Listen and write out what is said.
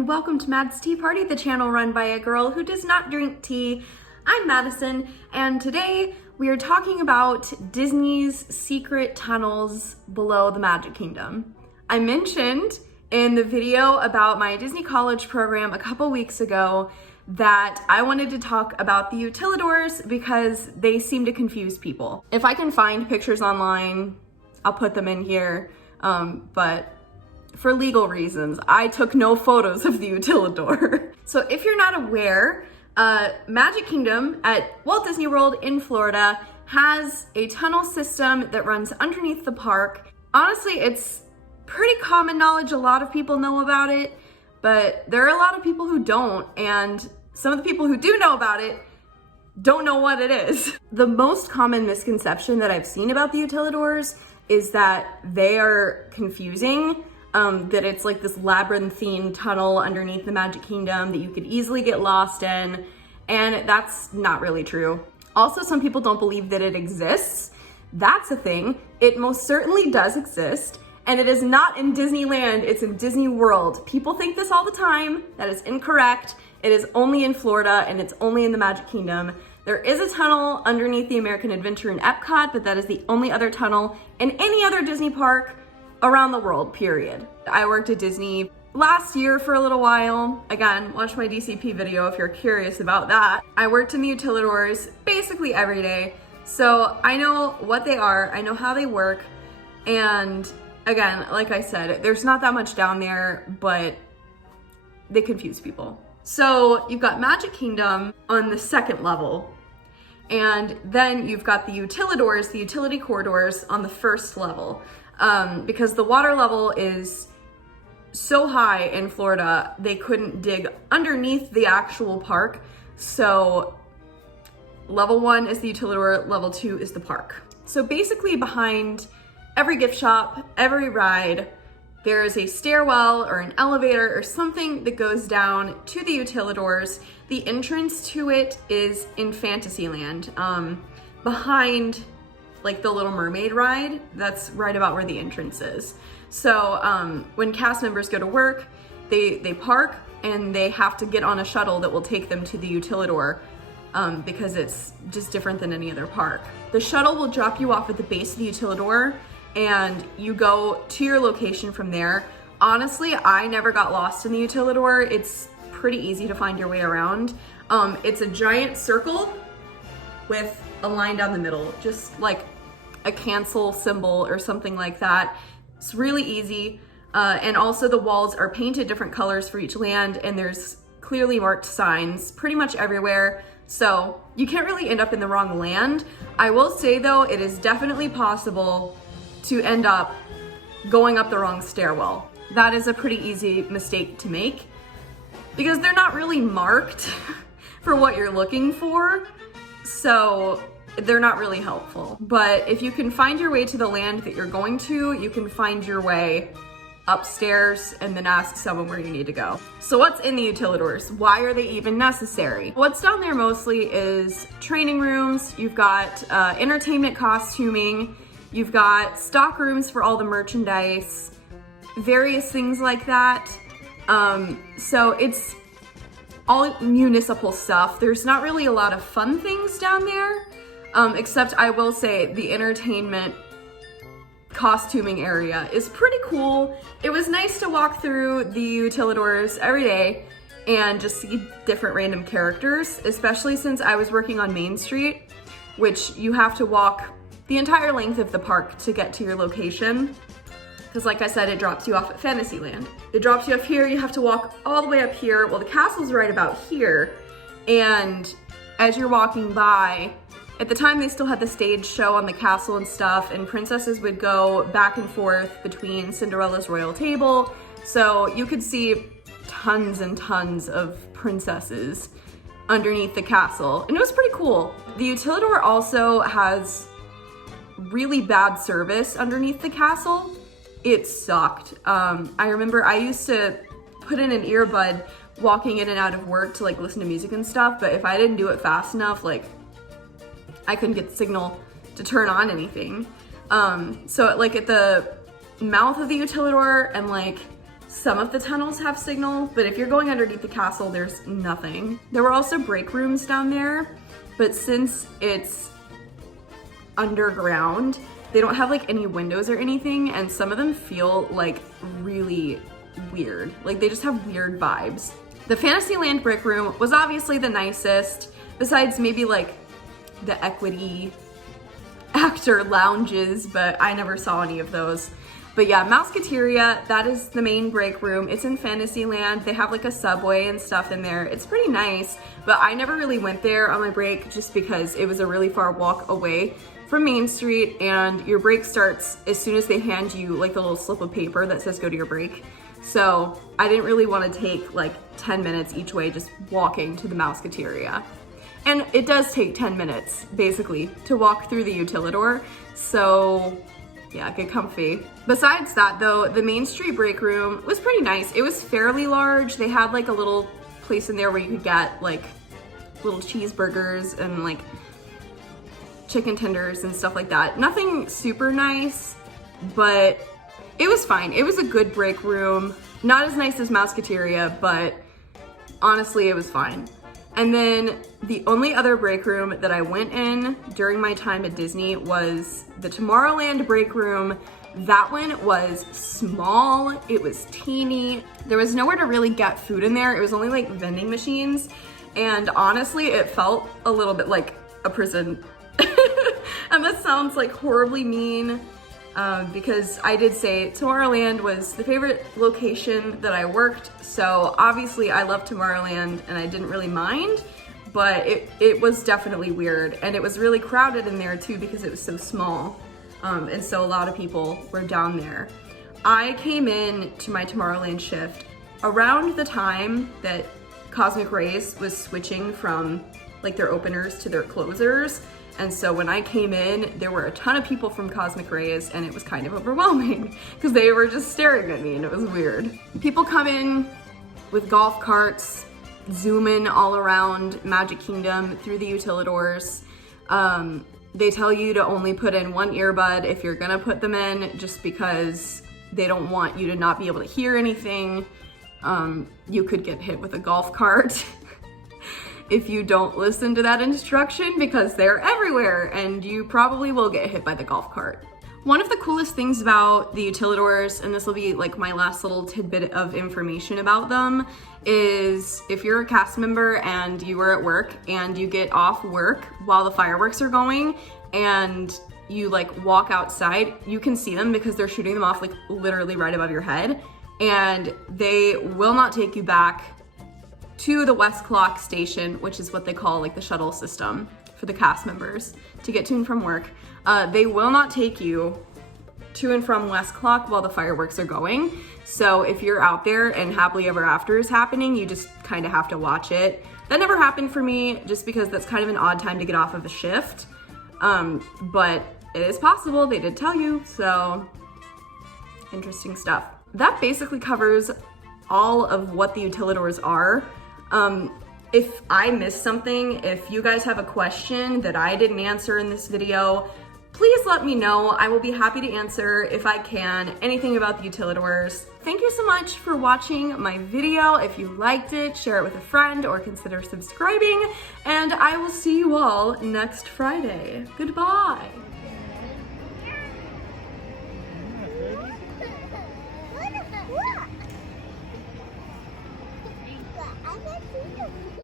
and welcome to Mad's Tea Party, the channel run by a girl who does not drink tea. I'm Madison, and today we are talking about Disney's secret tunnels below the Magic Kingdom. I mentioned in the video about my Disney College program a couple weeks ago that I wanted to talk about the utilidors because they seem to confuse people. If I can find pictures online, I'll put them in here, but for legal reasons, I took no photos of the utilidor. So if you're not aware, Magic Kingdom at Walt Disney World in Florida has a tunnel system that runs underneath the park. Honestly, it's pretty common knowledge. A lot of people know about it, but there are a lot of people who don't, and some of the people who do know about it don't know what it is. The most common misconception that I've seen about the utilidors is that they are confusing. That it's like this labyrinthine tunnel underneath the Magic Kingdom that you could easily get lost in, and that's not really true. Also, some people don't believe that it exists. That's a thing. It most certainly does exist, and it is not in Disneyland, it's in Disney World. People think this all the time. That is incorrect. It is only in Florida, and it's only in the Magic Kingdom. There is a tunnel underneath the American Adventure in Epcot, but that is the only other tunnel in any other Disney park around the world, period. I worked at Disney last year for a little while. Again, watch my DCP video if you're curious about that. I worked in the utilidors basically every day, so I know what they are, I know how they work, and again, like I said, there's not that much down there, but they confuse people. So you've got Magic Kingdom on the second level, and then you've got the utilidors, the utility corridors, on the first level. Because the water level is so high in Florida, they couldn't dig underneath the actual park. So level 1 is the utilidor, level 2 is the park. So basically behind every gift shop, every ride, there is a stairwell or an elevator or something that goes down to the utilidors. The entrance to it is in Fantasyland, behind like the Little Mermaid ride. That's right about where the entrance is. So when cast members go to work, they park and they have to get on a shuttle that will take them to the utilidor because it's just different than any other park. The shuttle will drop you off at the base of the utilidor and you go to your location from there. Honestly, I never got lost in the utilidor. It's pretty easy to find your way around. It's a giant circle with a line down the middle, just like a cancel symbol or something like that. It's really easy. And also the walls are painted different colors for each land, and there's clearly marked signs pretty much everywhere. So you can't really end up in the wrong land. I will say though, it is definitely possible to end up going up the wrong stairwell. That is a pretty easy mistake to make because they're not really marked for what you're looking for. So they're not really helpful. But if you can find your way to the land that you're going to, you can find your way upstairs and then ask someone where you need to go. So what's in the utilidors? Why are they even necessary? What's down there mostly is training rooms. You've got entertainment costuming. You've got stock rooms for all the merchandise, various things like that. So it's all municipal stuff. There's not really a lot of fun things down there, except I will say the entertainment costuming area is pretty cool. It was nice to walk through the utilidors every day and just see different random characters, especially since I was working on Main Street, which you have to walk the entire length of the park to get to your location. Because like I said, it drops you off at Fantasyland. It drops you up here, you have to walk all the way up here. Well, the castle's right about here. And as you're walking by, at the time they still had the stage show on the castle and stuff, and princesses would go back and forth between Cinderella's royal table. So you could see tons and tons of princesses underneath the castle. And it was pretty cool. The utilidor also has really bad service underneath the castle. It sucked. I remember I used to put in an earbud walking in and out of work to like listen to music and stuff, but if I didn't do it fast enough, like I couldn't get the signal to turn on anything. So like at the mouth of the utilidor and like Some of the tunnels have signal, but if you're going underneath the castle, there's nothing. There were also break rooms down there, but since it's underground, they don't have like any windows or anything, and some of them feel like really weird. Like they just have weird vibes. The Fantasyland break room was obviously the nicest, besides maybe like the Equity actor lounges, but I never saw any of those. But yeah, Mouseketeria, that is the main break room. It's in Fantasyland. They have like a subway and stuff in there. It's pretty nice, but I never really went there on my break just because it was a really far walk away from Main Street, and your break starts as soon as they hand you like the little slip of paper that says go to your break. So I didn't really want to take like 10 minutes each way just walking to the Mouseketeria. And it does take 10 minutes basically to walk through the utilidor. So yeah, get comfy. Besides that though, the Main Street break room was pretty nice. It was fairly large. They had like a little place in there where you could get like little cheeseburgers and like chicken tenders and stuff like that. Nothing super nice, but it was fine. It was a good break room. Not as nice as Mouseketeria, but honestly, it was fine. And then the only other break room that I went in during my time at Disney was the Tomorrowland break room. That one was small, it was teeny. There was nowhere to really get food in there. It was only like vending machines. And honestly, it felt a little bit like a prison. And that sounds like horribly mean, because I did say Tomorrowland was the favorite location that I worked. So obviously I love Tomorrowland and I didn't really mind, but it was definitely weird. And it was really crowded in there too because it was so small. And so a lot of people were down there. I came in to my Tomorrowland shift around the time that Cosmic Rays was switching from like their openers to their closers. And so when I came in, there were a ton of people from Cosmic Rays and it was kind of overwhelming because they were just staring at me and it was weird. People come in with golf carts, zooming all around Magic Kingdom through the utilidors. They tell you to only put in one earbud if you're gonna put them in, just because they don't want you to not be able to hear anything. You could get hit with a golf cart if you don't listen to that instruction, because they're everywhere and you probably will get hit by the golf cart. One of the coolest things about the utilidors, and this will be like my last little tidbit of information about them, is if you're a cast member and you were at work and you get off work while the fireworks are going and you like walk outside, you can see them because they're shooting them off like literally right above your head, and they will not take you back to the West Clock station, which is what they call like the shuttle system for the cast members to get to and from work. They will not take you to and from West Clock while the fireworks are going. So if you're out there and Happily Ever After is happening, you just kind of have to watch it. That never happened for me just because that's kind of an odd time to get off of a shift. But it is possible, they did tell you, so interesting stuff. That basically covers all of what the utilidors are. If I missed something, if you guys have a question that I didn't answer in this video, please let me know. I will be happy to answer, if I can, anything about the utilidors. Thank you so much for watching my video. If you liked it, share it with a friend or consider subscribing, and I will see you all next Friday. Goodbye.